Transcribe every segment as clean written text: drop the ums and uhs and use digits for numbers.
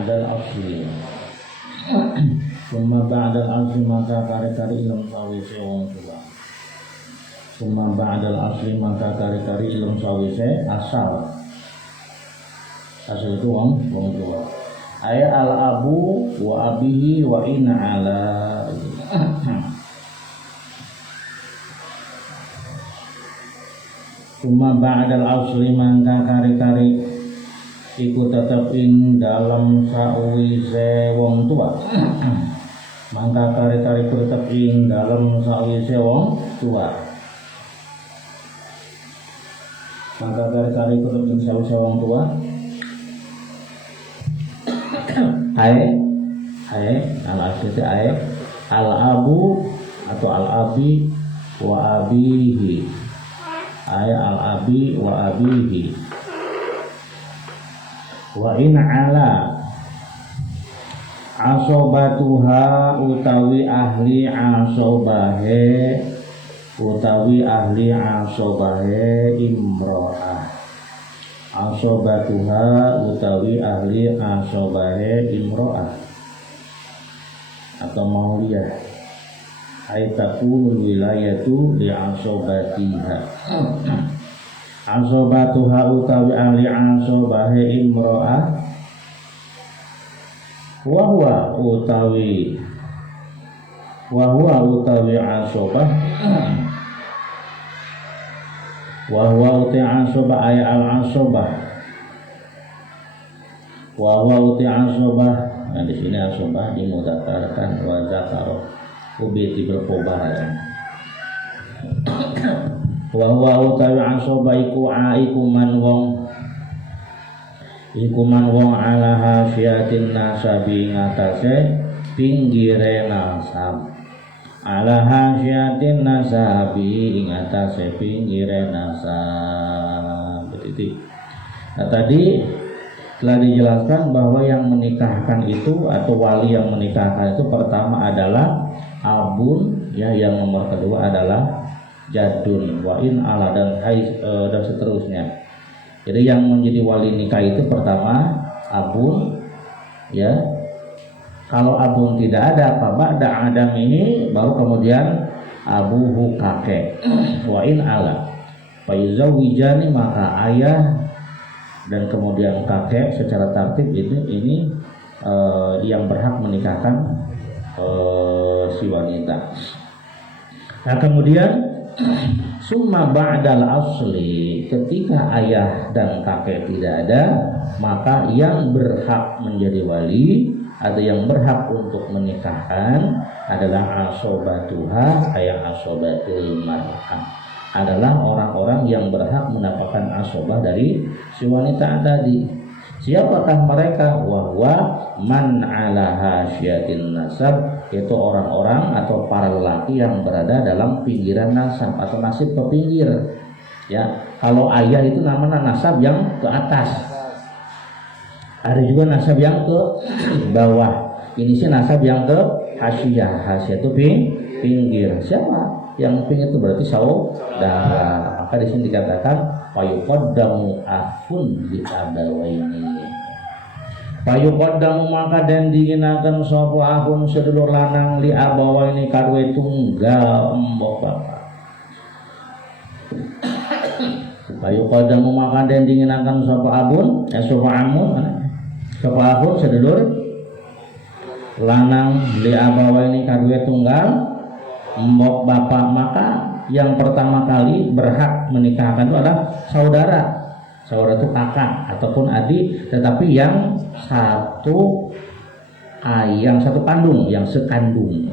ba'dal asli summa ba'dal asli maka kari-kari ilmu sawise wong tua. Summa ba'dal asli maka kari-kari ilmu sawise asal itu wong tua. Aya al abu wa abihi wa ina ala. Summa ba'dal asli maka kari-kari iku tetep ing dalam sawise wong tua. Mangka kari-kari iku tetep ing dalam sawise wong tua. Mangka kari-kari iku tetep ing sawise wong tua. Ae al-asli ae al-abu atau al-abi wa abihi. Ae al-abi wa abihi. Wa in ala asobatuha utawi ahli asobahe imro'ah. Asobatuha utawi ahli asobahe imro'ah atau mauliyah aitakul wilayatu li asobatiha. Asobatuha utawi ahli asobahe imro'ah wahwa utawi asobah wahwa utawi asobah ay al asobah nah di sini asobah dimudzakarkan wa zakaro ubiti berkobar wa utawi asoba iku man wong ala hasyiatin nasabi ngatasé pinggire nasab. Ala hasyiatin nasabi ngatasé pinggire nasab. Begitu. Nah, tadi telah dijelaskan bahwa yang menikahkan itu atau wali yang menikahkan itu pertama adalah abun, ya, yang nomor kedua adalah jadun, wain ala dan seterusnya. Jadi yang menjadi wali nikah itu pertama abun, ya. Kalau abun tidak ada, apa ba'da adam ini baru kemudian abuhu kakek. Wain ala fayuzawijani maka ayah dan kemudian kakek secara tertib ini yang berhak menikahkan si wanita. Nah, kemudian summa ba'dal asli, ketika ayah dan kakek tidak ada, maka yang berhak menjadi wali atau yang berhak untuk menikahkan adalah asobatuha, ayah asobatul mar'ah, adalah orang-orang yang berhak mendapatkan asobah dari si wanita tadi. Siapakah mereka? Wahwa man ala hasyiatin nasab, yaitu orang-orang atau para lelaki yang berada dalam pinggiran nasab atau nasib ke pinggir. Ya, kalau ayah itu namanya nasab yang ke atas. Ada juga nasab yang ke bawah. Ini sih nasab yang ke hasyiyah. Hasyiyah itu pinggir. Siapa yang pinggir itu berarti saudara. Maka di sini dikatakan fayuqaddamu akhun bi abawaini. Fayuqaddamu maka den dinginaken sapa akhun sedulur lanang li abawaini kadue tunggal embok bapak. Fayuqaddamu maka den dinginaken sapa abun sapa amun sapa akhun sedulur lanang li abawaini kadue tunggal embok bapak. Maka yang pertama kali berhak menikahkan itu adalah saudara. Saudara itu kakak ataupun adik, tetapi yang satu kandung, yang sekandung,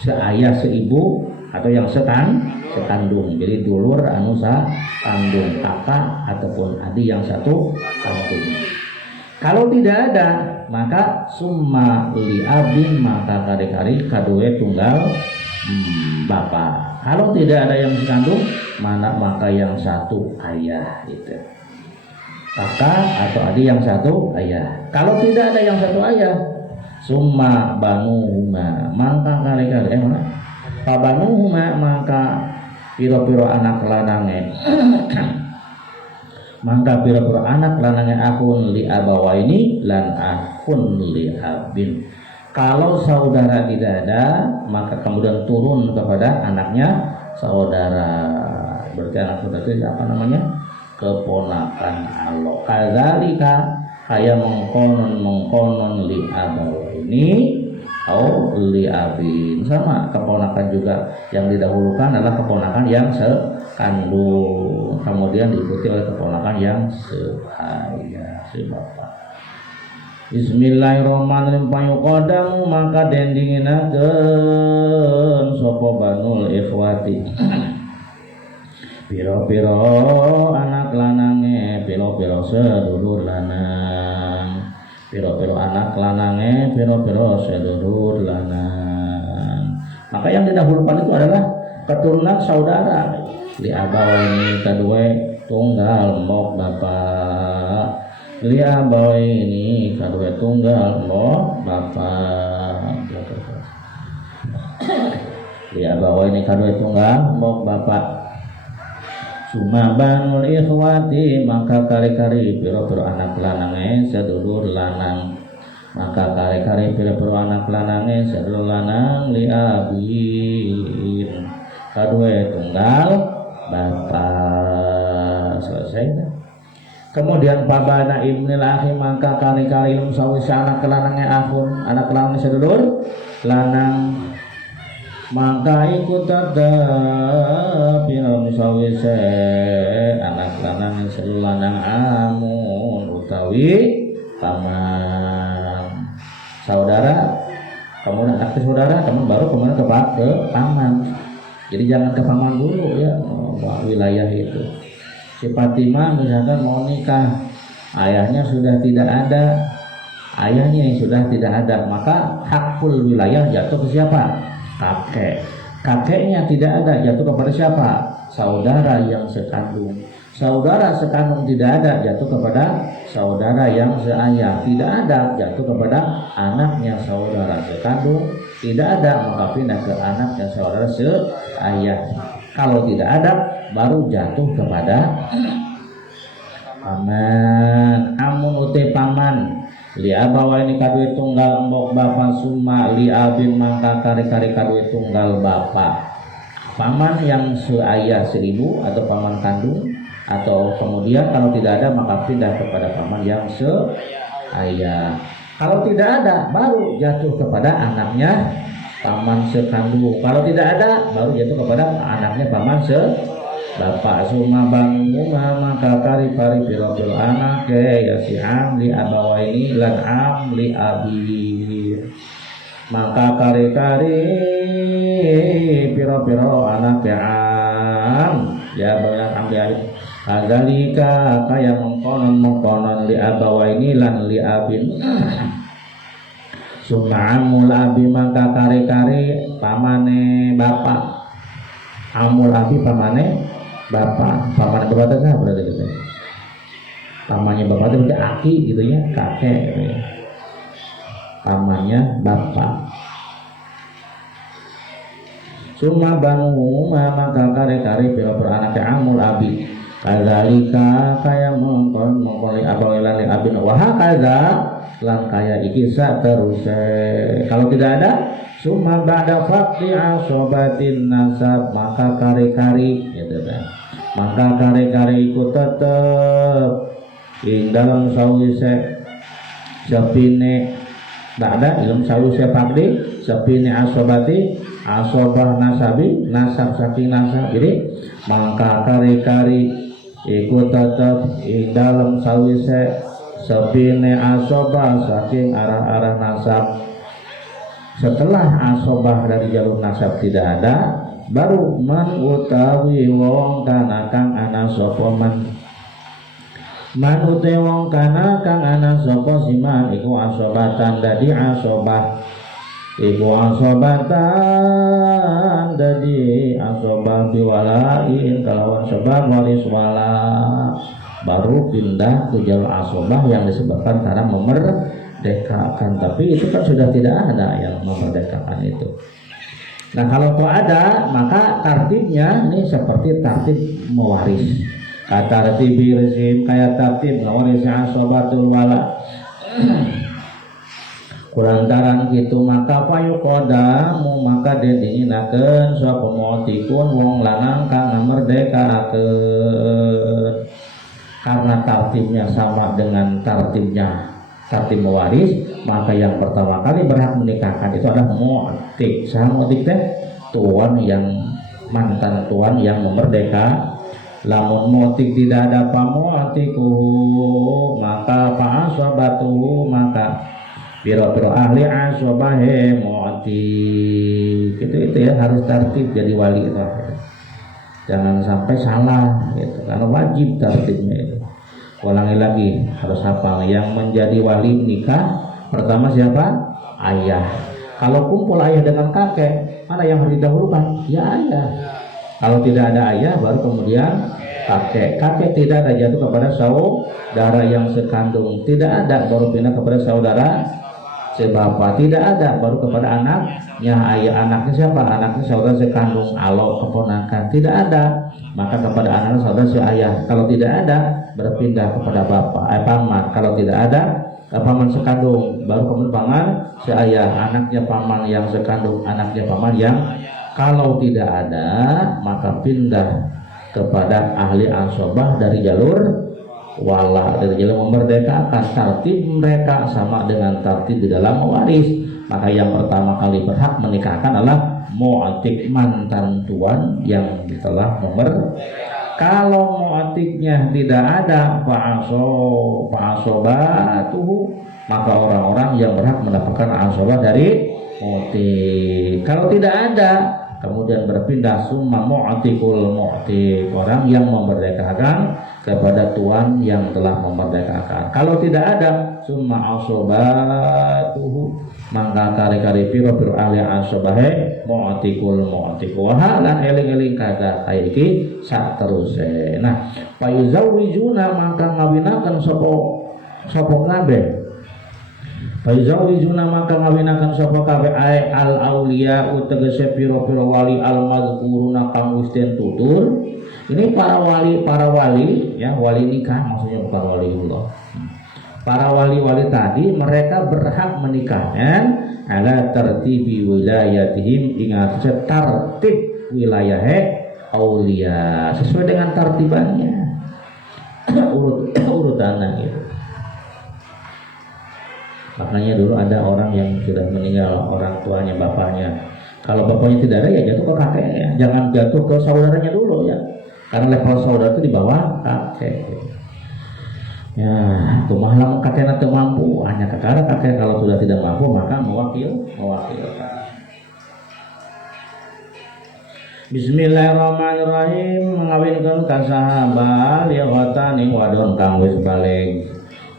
seayah seibu atau yang sekandung. Jadi dulur anu kandung, kakak ataupun adik yang satu kandung. Kalau tidak ada, maka summa li abin maka kari-kari kadue tunggal bapak. Kalau tidak ada yang sekandung, maka yang satu ayah itu. Kakak atau adik yang satu ayah. Kalau tidak ada yang satu ayah, summa banuhuma maka kali-kali banuhuma maka piro-piro anak lanange maka pira-pira anak lanangnya akun li abawaini lan akun li abin. Kalau saudara tidak ada, maka kemudian turun kepada anaknya saudara. Berarti anak saudara itu apa namanya? Keponakan Allah. Kadzalika kayak mengkonon li abawaini atau li abin. Sama keponakan juga yang didahulukan adalah keponakan yang sekandung, kemudian diikuti oleh keponakan yang seayah, sebapak. Bismillahirrahmanirrahim. Payuqadamu maka dendinginakeun sapa banul ikhwati piro-piro anak lanange, piro-piro sedulur lanang, piro-piro anak lanange, piro-piro sedulur lanang. Maka yang didahulukan itu adalah keturunan saudara. Li abawaini kedua tunggal mok bapak. Li abawaini kedua tunggal mok bapak. Li abawaini kedua tunggal mok bapak. Suma banul ikhwati maka kari-kari piro-piro anak lanange sedulur lanang, maka kari-kari piro-piro anak lanange sedulur lanang li abin kadue tunggal bapak. Selesai. Kemudian pabana ibnil akhi maka kari-kari ilmu sawise anak lanange akhun, anak lanange sedulur lanang, maka ikut tetap ilmu sawise anak lanang sedulur lanang amun utawi paman. Saudara, kamu anak saudara, kamu baru kemudian ke paman. Jadi jangan ke paman dulu ya, wilayah itu. Si Fatimah misalkan mau nikah, ayahnya sudah tidak ada, ayahnya yang sudah tidak ada, maka hakul wilayah jatuh ke siapa? Kakek. Kakeknya tidak ada, jatuh kepada siapa? Saudara yang sekandung. Saudara sekandung tidak ada, jatuh kepada saudara yang seayah. Tidak ada, jatuh kepada anaknya saudara sekandung. Tidak ada, maka pindah ke anaknya saudara seayah. Kalau tidak ada, baru jatuh kepada paman. Amun uti paman li abawa ini kadue tunggal mbok bapak summa li abin mangka kari-kari kadue tunggal bapak. Paman yang seayah seribu atau paman kandung, atau kemudian kalau tidak ada maka pindah kepada paman yang seayah. Kalau tidak ada baru jatuh kepada anaknya paman sekandung. Kalau tidak ada baru jatuh kepada anaknya paman bapak. Suma banguma maka kari-kari piro-piro anak ya si am li abawaini lan am li abi, maka kari-kari piro-piro anak ya am ya banyak am li abi. Kadzalika kaya mengkonon li abawaini lan li abin. Suma amul abi maka kari-kari pamane bapak. Amul abi pamane bapak. Paman bapak itu apa berarti gitu? Pamannya bapak itu berarti aki gitu ya, kakek gitu ya. Pamannya bapak. Suma banu maka kari-kari piro-piro anaknya amul abi. Kadzalika kaya mengkon li abawilan li abin wa hakaza lan kaya iki terus. Kalau tidak ada summa ba'da faqdi asobatin nasab maka kari-kari gitu kan. Maka kari-kari ikut tetep ing dalam sawise sepine ba'da ilmu sawise faqdi sepine asobati asobah nasabi nasab saking nasab. Jadi maka kari-kari ikut tetap ing dalam sawise sepine asobah saking arah-arah nasab. Setelah asobah dari jalur nasab tidak ada, baru man utawi wong kana kang ana sapa man. Man utawi wong kana kang ana sapa siman iku asobatan dadi asobah. Iku asobatan dadi asobah biwalain kalawan sebab waris wala. Baru pindah ke jalur asobah yang disebabkan karena memerdekakan. Tapi itu kan sudah tidak ada yang memerdekakan itu. Nah kalau itu ada, maka tartibnya ini seperti tartib mewaris. kata tibirizim kaya tertib ngawarisi asobatul wala kulantaran gitu maka payu kodamu maka didinginakeun sapa mu'tikun wong lanang kang merdekaakeun karena tartibnya sama dengan tartib mewaris maka yang pertama kali berhak menikahkan itu adalah mu'tik. Saha mu'tik teh tuan yang mantan tuan yang memerdeka. Lamun mu'tik tidak ada pamu'tiku maka fa'asabatu maka biro-biro ahli asobahe mu'tik itu ya harus tertib jadi wali itu. Jangan sampai salah gitu karena wajib tertibnya itu. Ulangi lagi harus hafal yang menjadi wali nikah pertama siapa? Ayah. Kalau kumpul ayah dengan kakek mana yang harus didahulukan? Ya ayah. Kalau tidak ada ayah baru kemudian kakek. Kakek tidak ada jatuh kepada saudara yang sekandung. Tidak ada baru pindah kepada saudara sebapak. Tidak ada baru kepada anaknya ayah. Anaknya siapa? Anaknya saudara sekandung. Alo keponakan. Tidak ada maka kepada anak saudara si ayah. Kalau tidak ada berpindah kepada bapak. Paman. Kalau tidak ada paman sekandung baru kemudian paman si ayah. Anaknya paman yang sekandung. Anaknya paman yang kalau tidak ada maka pindah kepada ahli asobah dari jalur wala, dari jalur memerdekakan. Tartib mereka sama dengan tartib di dalam mewaris. Maka yang pertama kali berhak menikahkan adalah mu'tik mantan tuan yang telah kalau mu'tiknya tidak ada fa'asobatuhu maka orang-orang yang berhak mendapatkan asobah dari mu'tik. Kalau tidak ada kemudian berpindah summa mu'tikul mu'tik, orang yang memerdekakan kepada tuan yang telah memerdekakan. Kalau tidak ada summa asobatuhu mangga kari-kari piro ahli asobahe mu'tikul mu'tik wahalan eling-eling kagak kaiki sak teruse. Nah payuzawijuna maka ngawinakan sopo kabeh. Faizawijuna maka ngawinakan sapa kabeh al auliya utegese piro-piro wali al mazkuruna kang wis den tutur. Ini para wali ya, wali nikah maksudnya bukan waliullah. Para wali-wali tadi mereka berhak menikahkan ala tertibi wilayatihim ingat tertib wilayahe aulia sesuai dengan tartibannya urutannya gitu. Makanya dulu ada orang yang sudah meninggal orang tuanya bapaknya. Kalau bapaknya tidak ada ya jatuh ke kakeknya. Jangan jatuh ke saudaranya dulu ya. Karena level saudara itu di bawah kakek. Ya, kumaha kakeknya teu mampu, hanya kakak kalau sudah tidak mampu maka mewakilkan. Bismillahirrahmanirrahim. Ngawinkeun ka sahabat ya ghotani wadon kang wis balig.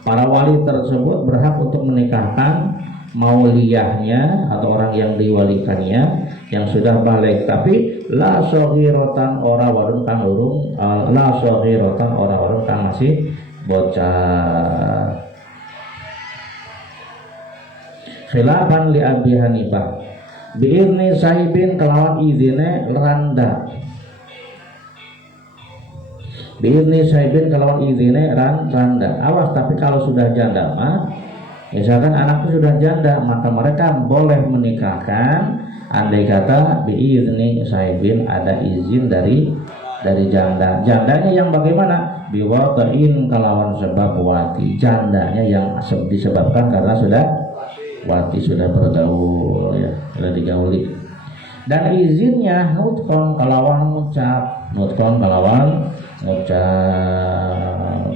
Para wali tersebut berhak untuk menikahkan mauliyahnya atau orang yang diwalikannya yang sudah balik, tapi la soghiratan ora wadon kang urung la soghiratan ora wadon kang masih bocah. Khilafan li Abi Hanifah biirni sahibin kelawan izine randa. Biirni sahibin kelawan izine randa. Awas, tapi kalau sudah janda mah, misalkan anaknya sudah janda, maka mereka boleh menikahkan andai kata biirni sahibin ada izin dari janda. Jandanya yang bagaimana? Biwatain kelawan sebab wati. Jandanya yang disebabkan karena sudah wati, sudah bergaul ya, sudah digauli. Dan izinnya nutkon kelawan ngucap, nutkon kelawan ngucap.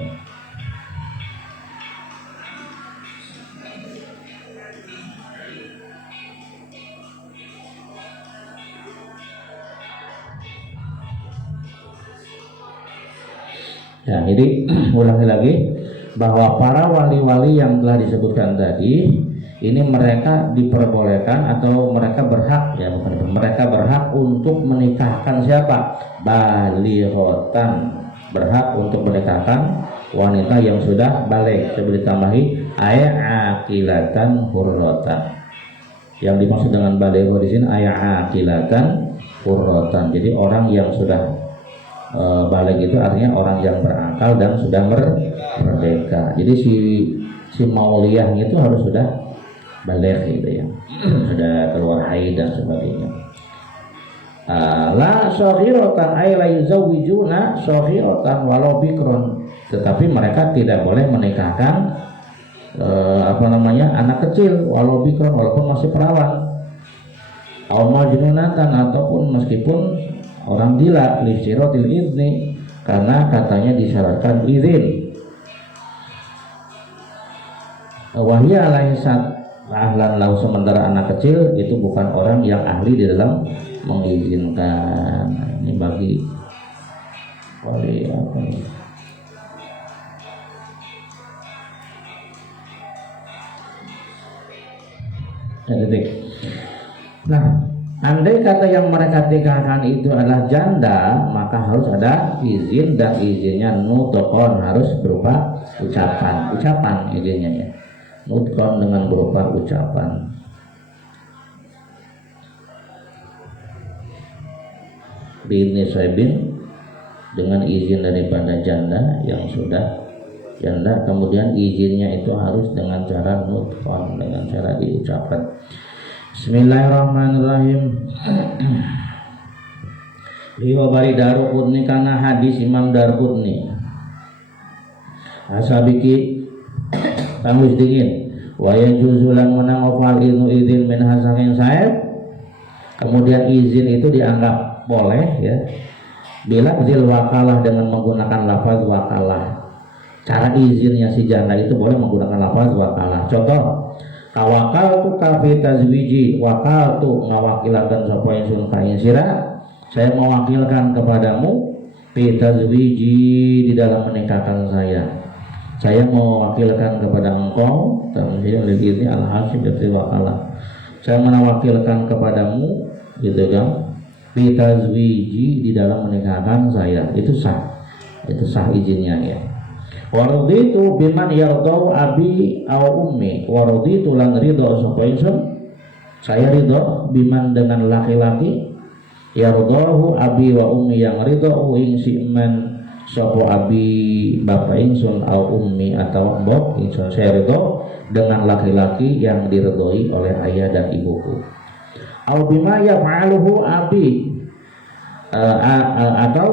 Ya, jadi ulangi lagi bahwa para wali-wali yang telah disebutkan tadi ini mereka diperbolehkan atau mereka berhak ya, bukan mereka berhak untuk menikahkan siapa? Balighotan, berhak untuk menikahkan wanita yang sudah balik. Coba ditambahi aqilatan hurratan. Yang dimaksud dengan baligho di sini aqilatan hurratan. Jadi orang yang sudah Baligh itu artinya orang yang berakal dan sudah merdeka. Jadi si mauliyahnya itu harus sudah baligh gitu ya, sudah keluar haid dan sebagainya. La saghiratan ay la yuzawwijuna saghiratan walau bikron, tetapi mereka tidak boleh menikahkan anak kecil walau bikron, walaupun masih perawan. Au majnunatan, ataupun meskipun orang gila, li syiratil idzni, karena katanya disyaratkan izin. Wahya laisat ahlan lahu, sementara anak kecil itu bukan orang yang ahli di dalam mengizinkan. Ini bagi apa ini? Nah, andai kata yang mereka nikahkan itu adalah janda, maka harus ada izin, dan izinnya nutqon, harus berupa ucapan izinnya ya. Nutqon dengan berupa ucapan. Bini soibin, dengan izin daripada janda yang sudah janda, kemudian izinnya itu harus dengan cara nutqon, dengan cara diucapkan. Bismillahirrahmanirrahim. Liwabari Daruqutni, karena hadis Imam Daruqutni asabiki tangwis dingin wa yajuzulan menang ofal izin min hasakin saib, kemudian izin itu dianggap boleh ya bila zil wakalah, dengan menggunakan lafaz wakalah. Cara izinnya si janda itu boleh menggunakan lafaz wakalah. Contoh, kawakal tu kafi tazwiji, wakal tu ngawakilakan sapa ingsun ka sira, saya mewakilkan kepadamu fi tazwiji, di dalam menikahkan saya mewakilkan kepada engkau, tamsil ini al-hasil dari wakalah, saya mewakilkan kepadamu gitu kan, fi tazwiji, di dalam menikahkan saya. Itu sah izinnya ya. Waraditu biman yardau abi au ummi, waraditu lan ridho sapa ingsun, saya ridho biman dengan laki-laki, yardahu abi wa ummi, yang ridho ing si man sapa abi bapak ingsun, au ummi atau mbok ingsun, saya ridho dengan laki-laki yang diridhoi oleh ayah dan ibuku. Au bima yaf'aluhu abi, atau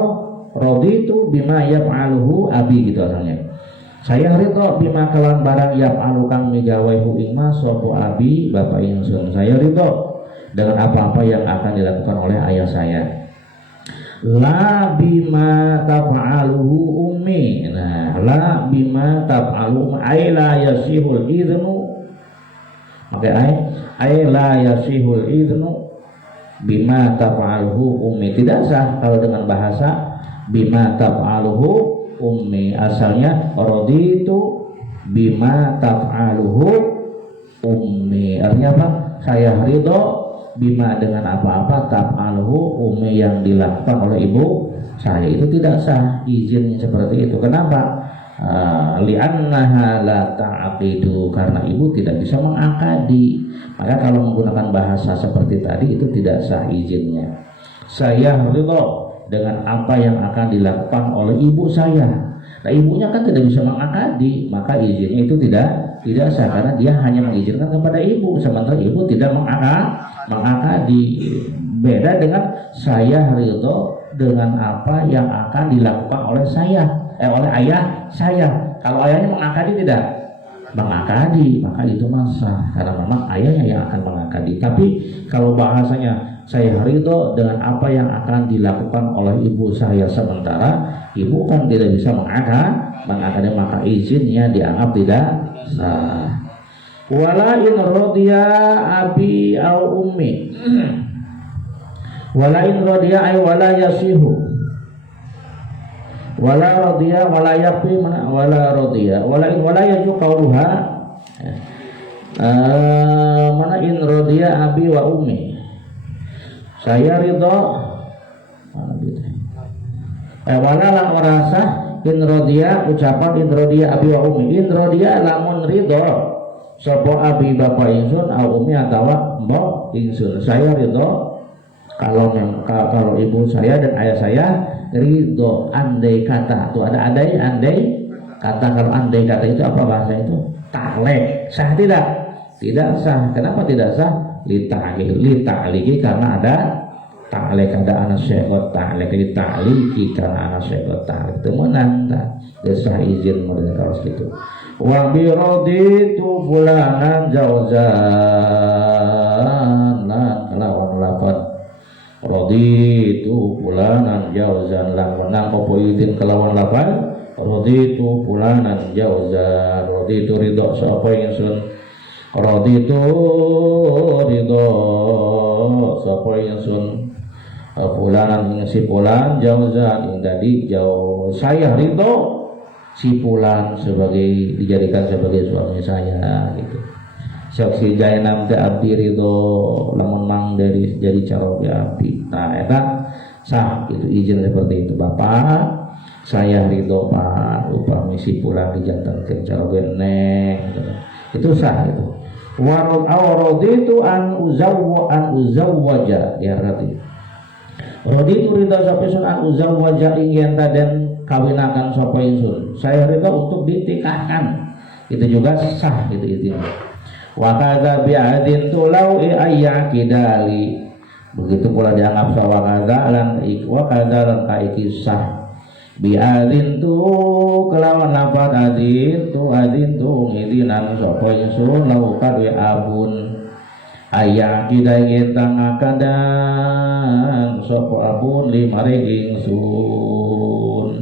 raditu bima yaf'aluhu abi, gitu asalnya. Saya ridho bima kelan barang yaf'alu kang migawaihu ing mas sapa abi bapak ingsun, saya ridho dengan apa-apa yang akan dilakukan oleh ayah saya. La bima taf'aluhu ummi, nah la bima taf'alu ay la yasihul idnu, maka ay la yasihul idnu bima taf'aluhu ummi, tidak sah kalau dengan bahasa bima taf'aluhu ummi. Asalnya raditu bima taf'aluhu ummi, artinya apa? Saya ridho bima, dengan apa-apa taf'aluhu ummi, yang dilakukan oleh ibu saya. Itu tidak sah izinnya seperti itu. Kenapa? Li'annaha la ta'aqidu, karena ibu tidak bisa mengakadi. Maka kalau menggunakan bahasa seperti tadi itu tidak sah izinnya. Saya ridho dengan apa yang akan dilakukan oleh ibu saya. Nah, ibunya kan tidak bisa mengakadi, maka izinnya itu tidak sah, karena dia hanya mengizinkan kepada ibu, sementara ibu tidak mengakadi. Beda dengan saya ridho dengan apa yang akan dilakukan oleh oleh ayah saya. Kalau ayahnya mengakadi tidak mengakadi, maka itu masa, karena memang ayahnya yang akan mengakadi. Tapi kalau bahasanya saya ridho dengan apa yang akan dilakukan oleh ibu saya, sementara ibu kan tidak bisa mengakadi, maka izinnya dianggap tidak sah. Wala in radiya abi au ummi, wala in radiya ay wala yasihu, wala radiya wala yakfi, wala radiya wala yaju qauluha, mana in radiya abi wa ummi, saya ridho wala lang merasa in rodiya, ucapan in rodiya abi wa umi, in rodiya lamun ridho sapa abi bapak ingsun au umi atawa mbok ingsun, saya ridho kalau ibu saya dan ayah saya ridho andai kata. Tuh ada andai kata. Kalau andai kata itu apa bahasa itu? Taklek. Sah tidak? Tidak sah. Kenapa tidak sah? Lita'liki karena ada taklek, ada anak syekot taklek, lita'liki karena anak syekot taklek. Itu menanta desah izin mereka harus gitu. Wa bi raditu fulanan jauzan lan kelawan lapan raditu fulanan jauzan lan menang apa izin kelawan lapan raditu fulanan jauzan raditu ridho sapa ingsun raditu ridho sapa ingsun fulanan si fulan jauzan ing tadi jauh saya ridho si fulan sebagai dijadikan sebagai suami saya gitu. Saksi jainam teh abdi ridho lamun mang dari jadi calon abdi. Nah, eta sah itu izin seperti itu. Bapak, saya ridho Pak upami si fulan dijantankeun calon neng gitu. Itu sah itu. Warud awraditu an uzawwaja ya rati. Raditu ridho sapa sun an uzawwaja ing dan kawinakan sapa ingsun. Saya ridho untuk ditikahkan. Itu juga sah gitu izin. Wa kadza bi adin tulau ayyakidali. Begitu pula dianggap sah wa kadza lan kaiki sah. Bi adin tu kelawan lafaz adin tu ngidinan sapa ingsun lau kadwe abun. Ayyakida tangakan dan sapa abun limare ingsun.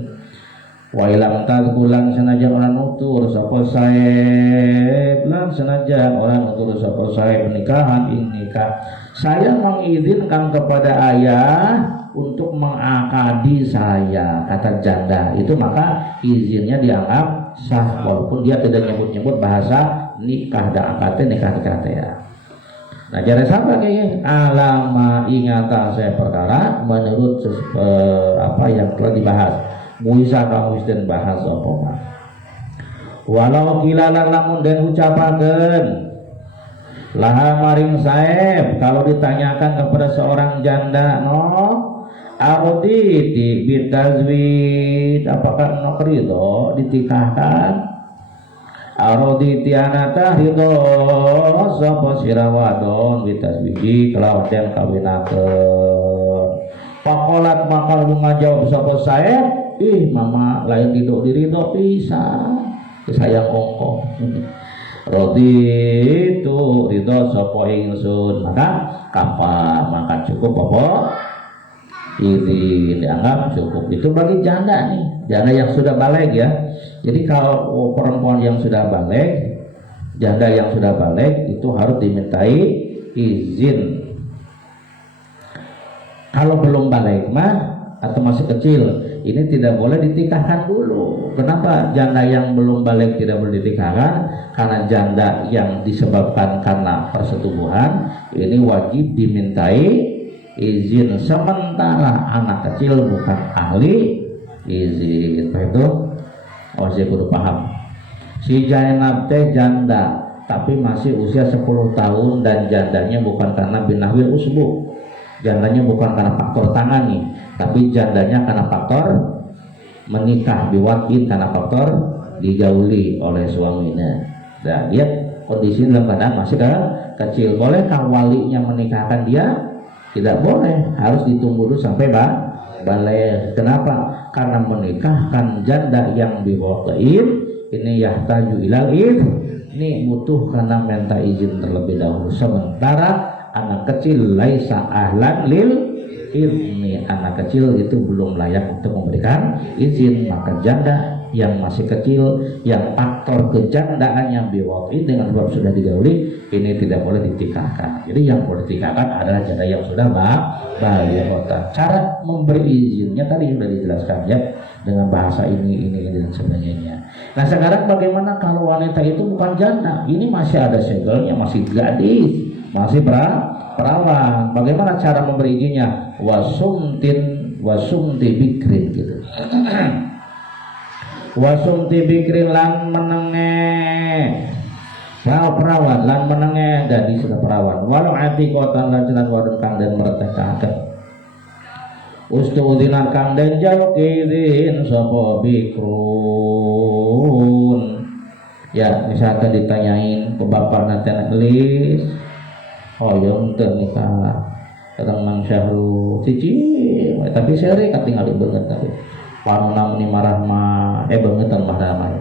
Wa ilam tazkulan senajan orang nutur sapa saeb lan senajan orang nutur sapa saeb nikahan ing nikah saya mengizinkan kepada ayah untuk mengakadi saya kata janda itu maka izinnya dianggap sah walaupun dia tidak nyebut-nyebut bahasa nikah dan akad nikah ya. Nah cara sama kayak alama ingatan saya perkara menurut apa yang telah dibahas. Muisa kamu dan bahas apa Pak? Walau kilalan lamun dan ucapaken laha maring saeb kalau ditanyakan kepada seorang janda arodi di bitazwid apakah no ridho ditikahkan arodi tianata ridho sapa sirawadon bitazwidi kelawan den kawinakeun pakolat maka lunga jawab sapa saeb mama lain ridho diridho bisa sayang ongkong rodi itu ridho sapa ingsun maka maka cukup apa ini dianggap cukup itu bagi janda nih janda yang sudah balik ya jadi kalau perempuan yang sudah balik janda yang sudah balik itu harus dimintai izin kalau belum balik mah atau masih kecil ini tidak boleh ditikahkan dulu. Kenapa janda yang belum balik tidak boleh ditikahkan? Karena janda yang disebabkan karena persetubuhan ini wajib dimintai izin sementara anak kecil bukan ahli izin. Itu saya kudu paham. Si Zainab teh janda tapi masih usia 10 tahun dan jandanya bukan karena binahwil usbu. Jandanya bukan karena faktor tangani, tapi jandanya karena faktor menikah biwakin karena faktor digauli oleh suaminya. Nah, dia kondisi dalam keadaan masih kecil. Bolehkah walinya menikahkan dia? Tidak boleh, harus ditunggu dulu sampai balik. Kenapa? Karena menikahkan janda yang biwakin ini yahtaju ilal ini butuh karena minta izin terlebih dahulu. Sementara anak kecil laisa ahlan lil ini anak kecil itu belum layak untuk memberikan izin maka janda yang masih kecil yang faktor kejandaan yang biwakin dengan sebab sudah digauli ini tidak boleh ditikahkan. Jadi yang boleh ditikahkan adalah janda yang sudah balik. Cara memberi izinnya tadi sudah dijelaskan ya dengan bahasa ini dan sebagainya. Nah sekarang bagaimana kalau wanita itu bukan janda ini masih ada segelnya masih gadis masih perawan. Bagaimana cara memberi izinnya? Wasumti bikrin gitu. Wasumti bikrin lan menenge perawan lan menenge jadi sudah perawan. Walau ati kota lan wadon kang dan meretekaken. Ustudinan kang den jaluk izin sapa bikrun. Ya, misalkan ditanyain ke bapak nanti gelis, hoyong teu nikah. Kadang Mang Syahrul cici, tapi sering katingali banget tapi. Panona meni marah mah bangetan mah damai.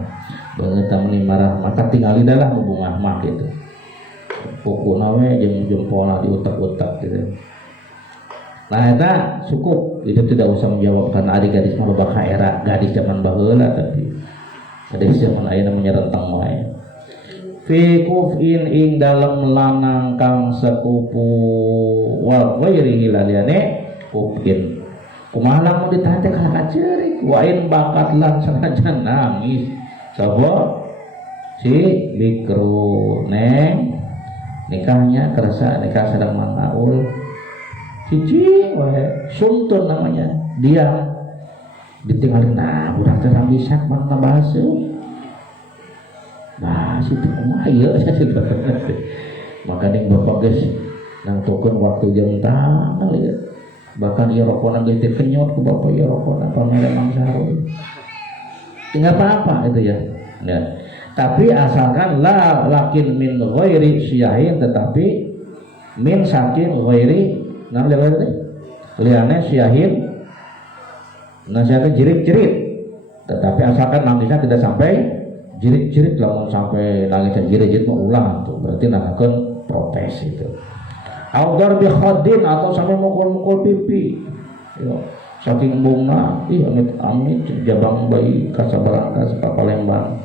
Bangetan meni marah mah katingali dah lah hubungan mah gitu. Pukuna we jeung jempolna diutak-utak gitu. Nah, eta cukup, itu tidak usah menjawab karena adik gadis mah loba ka era gadis zaman baheula tapi gadis zaman ayeuna namanya rentang wae. Fi kufin ing dalem lanang kang sepupu wal ghairihi laliane kufin. Kumaha lamun ditante ka kaceurik wa in bakat lan sanajan nangis. Sapa si bikru neng nikahnya kerasa nikah sedang mangaul. Cici wae suntun namanya diam ditinggalin nah urang teh bisa mah ngabahaseuh. Nah, situ kumaha ieu maka ning bapak geus nangtokeun waktu jam tanggal ya. Bahkan ieu rokona geus dikenyot ku bapak ieu rokona pamere Mang Syahrul. Enggak apa-apa itu ya. Ya. Tapi asalkan la lakin min ghairi syahin tetapi min saking ghairi nah lewat teh. Liane syahin nasihatnya jerit-jerit. Tetapi asalkan nangisnya tidak sampai jerit-jerit lamun sampai nangisnya jerit-jerit mau ulang tuh berarti nangkeun protes itu. Audar bi khaddin atau sampai mukul-mukul pipi. Yo, saking embungna ih amit-amit jabang bayi kasabarangka ka Palembang.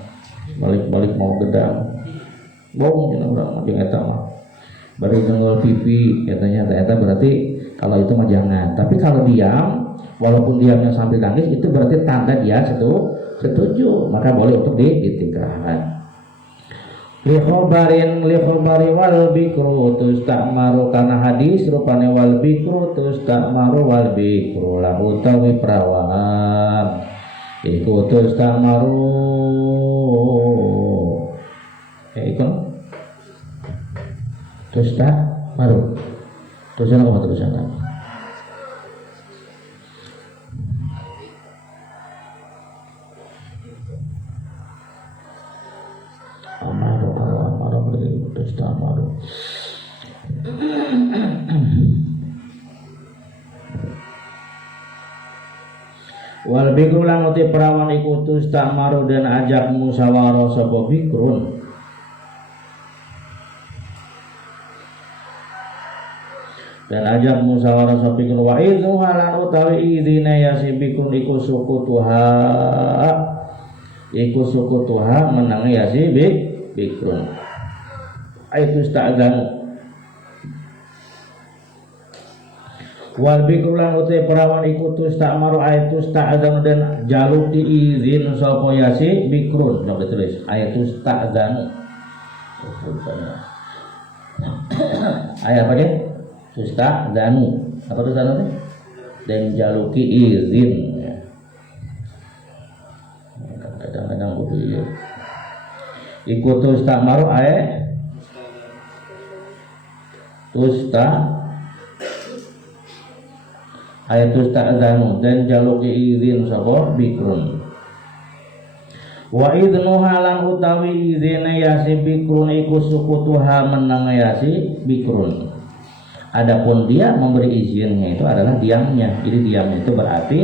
Balik-balik mau gedang. Bong cenah urang jeung eta mah. Bari ngeul pipi katanya eta berarti kalau itu mah jangan. Tapi kalau diam walaupun diamnya sambil nangis itu berarti tanda dia setuju, maka boleh untuk ditingkahkan. Li khobari wal bikru tustamaru kana hadis rupane wal bikru tustamaru wal bikru lahu tawi perawan iku tustamaru ikon tustamaru tulisan apa tulisan wal bikru lan uti perawan iku tustamaru dan ajak musyawarah sapa bikrun dan ajak musyawarah sapa bikrun wa idzu halan utawi idzina ya si bikrun iku suku tuha menang ya si bikrun aitu sta'dan wal bikru lan uti perawan iku tustamaru aitu sta'dan dan jaluk diizin sapa ya si bikrun coba ditulis aitu sta'dan ayat apa dia tusta'danu apa tulisannya teh dan jaluki izin ya. Kadang-kadang kudu ieu iku tustamaru ayatus ta'zanu dan jaluki izin sapa bikrun wa idnu halan utawi izine yasi bikrun iku sukutuha menang yasi bikrun. Adapun dia memberi izinnya itu adalah diamnya. Jadi diamnya itu berarti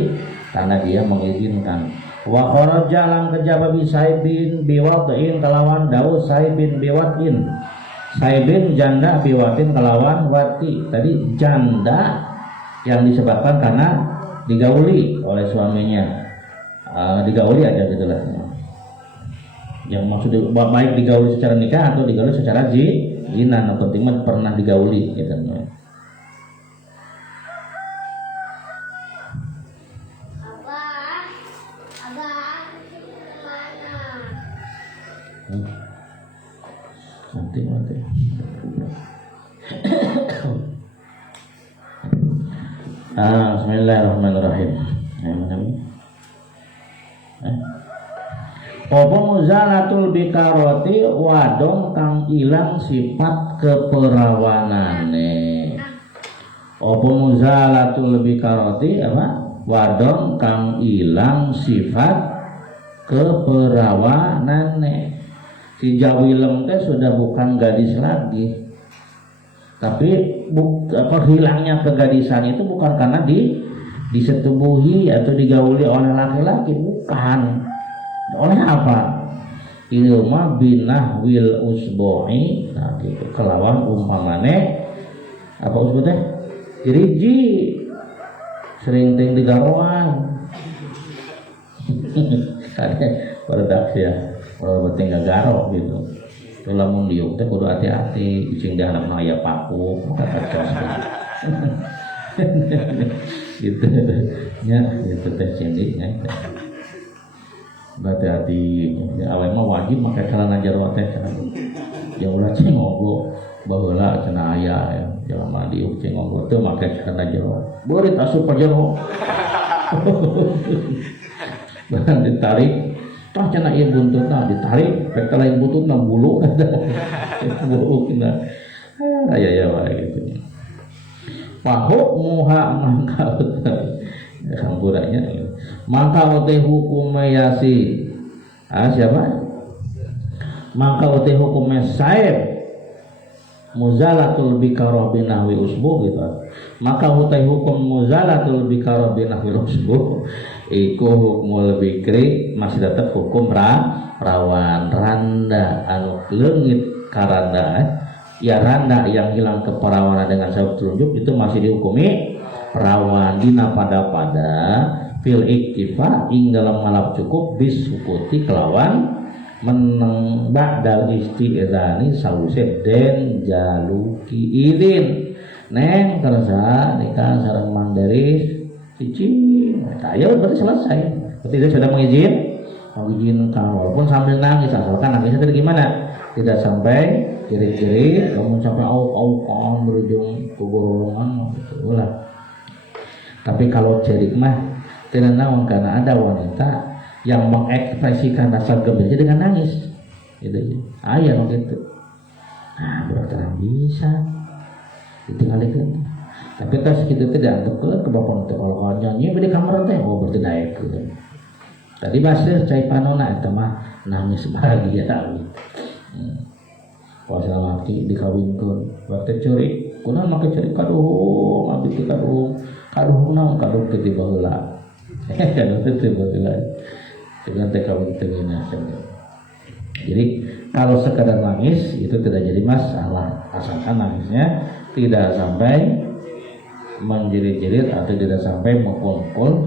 karena dia mengizinkan. Wa kharaja lan kejaba bi saibin biwatin kalawan daud saibin biwatin. Saibin janda biwatin kalawan wati. Tadi janda yang disebabkan karena digauli oleh suaminya, digauli aja gitu lah. Yang maksudnya baik digauli secara nikah atau digauli secara zina, yang penting mah pernah digauli gitu. Nanti. Bismillahirrahmanirrahim. Apa muzalatul bikaroti wadon kang ilang sifat keperawanane. Apa muzalatul bikarati apa? Wadon kang ilang sifat keperawanane. Si Jawilem teh sudah bukan gadis lagi. Tapi hilangnya kegadisan itu bukan karena disetubuhi atau digauli oleh laki-laki, bukan. Oleh apa? Ilma binah wil usbu'i. Nah gitu, kelawan umpamane apa usbu teh? Diriji sering ting digaroan. Kade barudak ya, kalau penting gagaro gitu. Lamun liuk teh kudu hati-hati, cing dah anak aya paku, kata cos. Gitu nya, gitu teh cindi nya. Hati-hati, ya awal mah wajib make celana jero teh. Ya ulah cing ngoggo baheula cenah aya ya. Jelema diuk cing ngoggo teu make celana jero. Beurit asup ka jero. Bahkan ditarik, tah cenah ieu buntutna ditarik, pek lain buntutna bulu. Bulu kena. Aya wae gitu. Pahuk muha mangka kamburanya. Mangka ote hukum yasi. Siapa? Mangka ote hukum saib. Muzalatul bikarah binahwi usbu gitu. Maka utai hukum muzalatul bikarah binahwi usbu iku hukmul bikri masih tetap hukum rawan randa anu leungit karanda ya randa yang hilang keperawanan dengan sabab telunjuk itu masih dihukumi perawan dina pada fil iktifa ing dalam ngalap cukup bis sukuti kelawan meneng ba'dal isti'dzani sause den jaluki izin neng kerasa nikah sareng Mang Deris cicing ayo berarti selesai berarti dia sudah mengizinkan walaupun sambil nangis asalkan nangisnya tadi gimana tidak sampai jerit-jerit kamu sampai au-au berujung kegorolongan gitu lah. Tapi kalau jerit mah tidak naon karena ada wanita yang mengekspresikan rasa gembira dengan nangis gitu ayah begitu. Nah berarti bisa ditinggalkan. Tapi tas kita tidak untuk ke bapak untuk kalau nyanyi di kamar teh berarti naik gitu. Tadi bahasa cai panona itu mah nangis bahagia gitu. Pas laki dikawinkan waktu curi kunaon make curi kaduh abdi teh kaduh naon kaduh teh baheula. Kaduh teh baheula. Dengan kawin tengina. Jadi kalau sekadar nangis itu tidak jadi masalah asalkan nangisnya tidak sampai menjerit-jerit atau tidak sampai mengkol-kol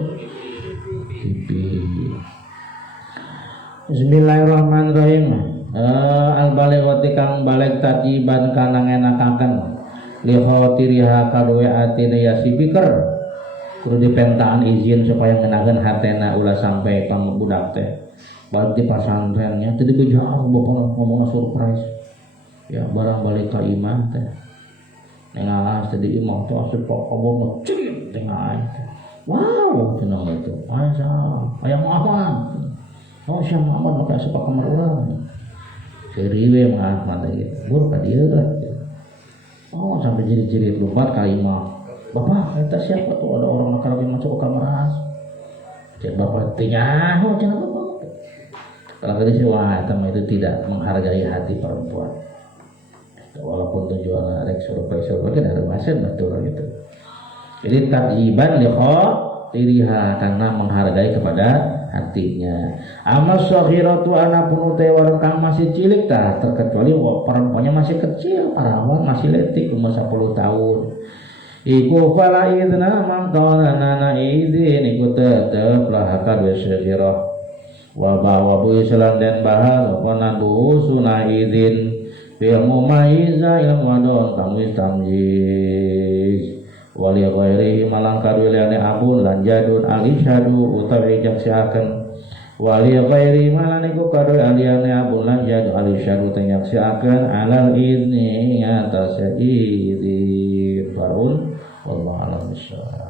pipi. Bismillahirrahmanirrahim. Al-balighati kang balik tajiban kana ngenakaken li khawatiriha kadwe atine yasibikr kudu dipentaan izin supaya ngenakeun hatena ulah sampai pamubudak teh balik di pasantrennya tadi bejar bapak ngomongna surprise ya barang balik ka imah teh nengalas tadi imah tuh asup ka kabur cing tengah teh wow cenah itu aya maafan oh sia Muhammad maka asup ka kamar urang seriwe maaf mah teh bur ka dieu oh sampai jerit-jerit lumpat ka imah Bapak, kita siapa tuh ada orang laki-laki masuk ke kamar cek bapak tanya, jangan bapak. Kalau tadi sih wah, itu tidak menghargai hati perempuan. Walaupun tujuan rek surprise kan ada masen betul gitu. Jadi tajiban liho tiriha karena menghargai kepada hatinya. Amas saghiratu anapun teh warung kang masih cilik tah terkecuali perempuannya masih kecil, perawan masih letik umur 10 tahun. Iku fala idna mangkona nana izin iku tetep lah kadwe saghirah wa bawa bu islan dan bahas apa nabu sunah izin bil mumayyiza ilmu adon kamu tamyiz wali ghairi malang kadwilane abun lan jadun alishadu utawi jaksiaken wali ghairi malang iku kadwe aliane abun lan jadun alishadu tenyaksiaken alal izni atas izin barun wallahu a'lam bishawab.